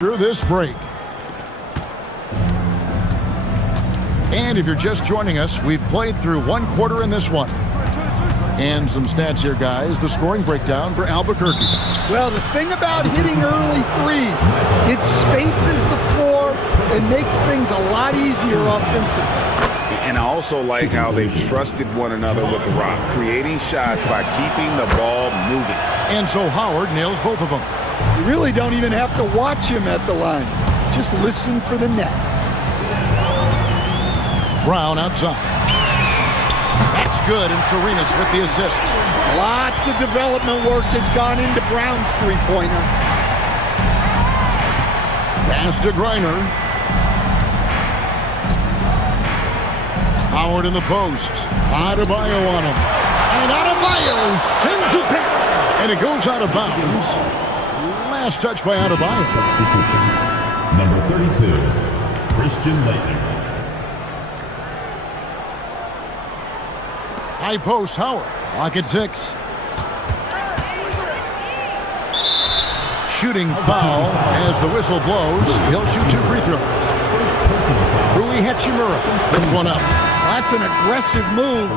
Through this break. And if you're just joining us, we've played through one quarter in this one. And some stats here, guys. The scoring breakdown for Albuquerque. Well, the thing about hitting early threes, it spaces the floor and makes things a lot easier offensively. And I also like how they've trusted one another with the rock, creating shots by keeping the ball moving. And so Howard nails both of them. You really don't even have to watch him at the line. Just listen for the net. Brown outside. That's good, and Serenas with the assist. Lots of development work has gone into Brown's three-pointer. Pass to Griner. Howard in the post. Adebayo on him. And Adebayo sends it back. And it goes out of bounds. Last touch by Adebayo. Number 32, Christian Laettner. High post, Howard. Clock at 6. Shooting foul as the whistle blows. He'll shoot 2 free throws. Rui Hachimura puts one up. That's an aggressive move,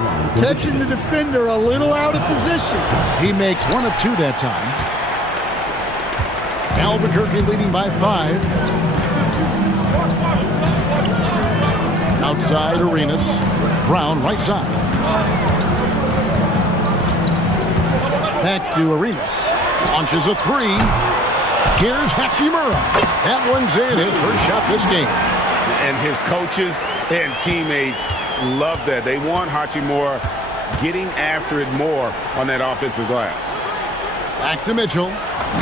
catching the defender a little out of position. He makes 1 of 2 that time. Albuquerque leading by 5. Outside Arenas. Brown right side. Back to Arenas. Launches a 3. Here's Hachimura. That one's in, his first shot this game. And his coaches and teammates love that. They want Hachimura getting after it more on that offensive glass. Back to Mitchell.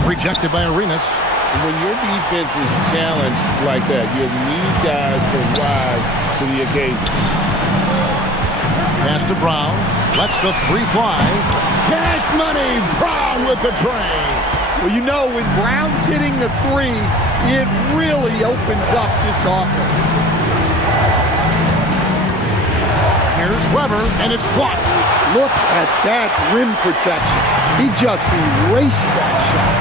Rejected by Arenas. When your defense is challenged like that, you need guys to rise to the occasion. Pass to Brown. Lets the 3 fly. Cash money. Brown with the tray. Well, you know, when Brown's hitting the 3, it really opens up this offense. Here's Weber, and it's blocked. Look at that rim protection. He just erased that shot.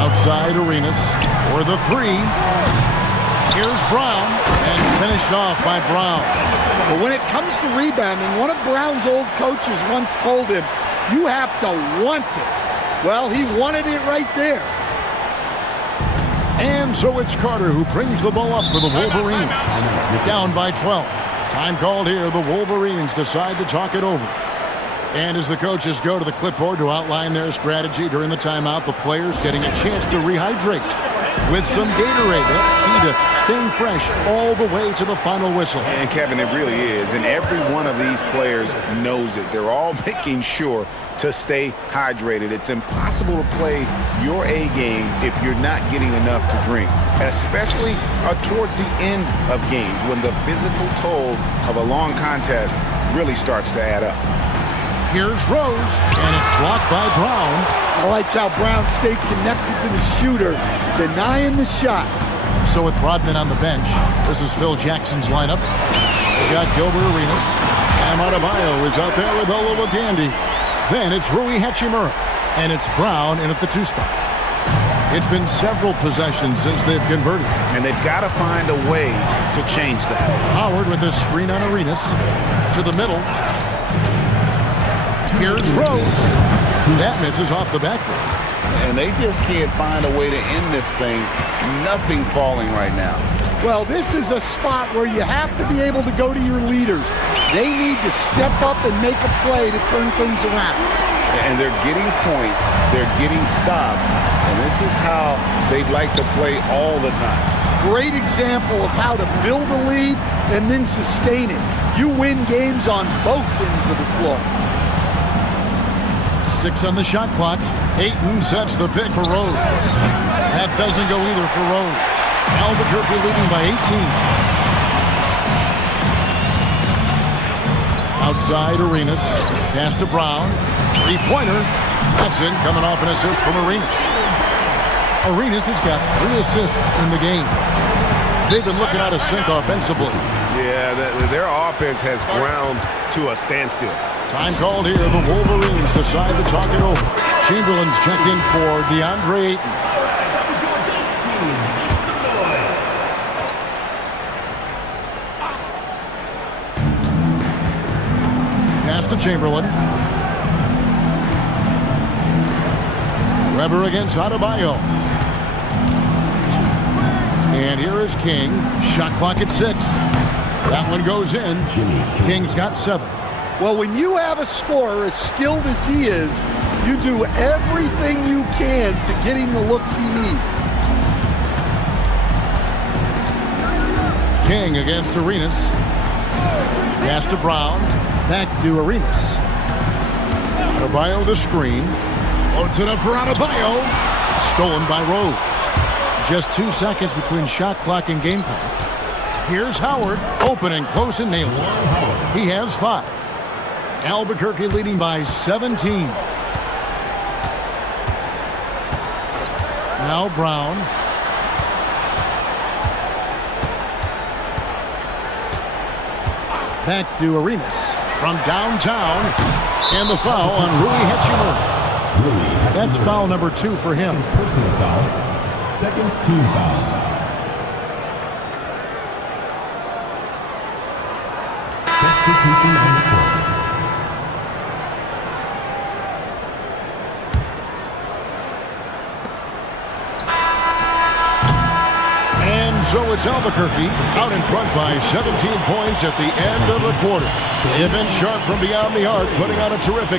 Outside Arenas for the 3. Here's Brown, and finished off by Brown. But when it comes to rebounding, one of Brown's old coaches once told him, you have to want it. Well, he wanted it right there. And so it's Carter who brings the ball up for the Wolverines. Down by 12. Time called here. The Wolverines decide to talk it over. And as the coaches go to the clipboard to outline their strategy during the timeout, the players getting a chance to rehydrate with some Gatorade. That's key to staying fresh all the way to the final whistle. And Kevin, it really is. And every one of these players knows it. They're all making sure to stay hydrated. It's impossible to play your A game if you're not getting enough to drink, especially towards the end of games when the physical toll of a long contest really starts to add up. Here's Rose, and it's blocked by Brown. I like how Brown stayed connected to the shooter, denying the shot. So with Rodman on the bench, this is Phil Jackson's lineup. We got Gilbert Arenas. Bam Adebayo is out there with Olowo Candy. Then it's Rui Hachimura, and it's Brown in at the 2 spot. It's been several possessions since they've converted. And they've got to find a way to change that. Howard with this screen on Arenas. To the middle. Here's Rose. That misses off the backboard. And they just can't find a way to end this thing. Nothing falling right now. Well, this is a spot where you have to be able to go to your leaders. They need to step up and make a play to turn things around. And they're getting points. They're getting stops. And this is how they'd like to play all the time. Great example of how to build a lead and then sustain it. You win games on both ends of the floor. 6 on the shot clock. Ayton sets the pick for Rose. That doesn't go either for Rose. Albuquerque leading by 18. Outside Arenas. Pass to Brown. 3-pointer. That's it, coming off an assist from Arenas. Arenas has got 3 assists in the game. They've been looking out of sync offensively. Yeah, their offense has ground to a standstill. Time called here. The Wolverines decide to talk it over. Chamberlain's checked in for DeAndre Ayton. Pass to Chamberlain. Weber against Adebayo. And here is King. Shot clock at 6. That one goes in. King's got 7. Well, when you have a scorer as skilled as he is, you do everything you can to get him the looks he needs. King against Arenas. Pass to Brown. Back to Arenas. Adebayo the screen. Loads it up for Adebayo. Stolen by Rose. Just 2 seconds between shot clock and game clock. Here's Howard. Open and close and nails it. He has 5. Albuquerque leading by 17. Now Brown. Back to Arenas. From downtown. And the foul on Rui Hachimura. That's foul number 2 for him. Personal foul. Second team foul. Substitution on the court. And so it's Albuquerque out in front by 17 points at the end of the quarter. They've been sharp from beyond the arc, putting on a terrific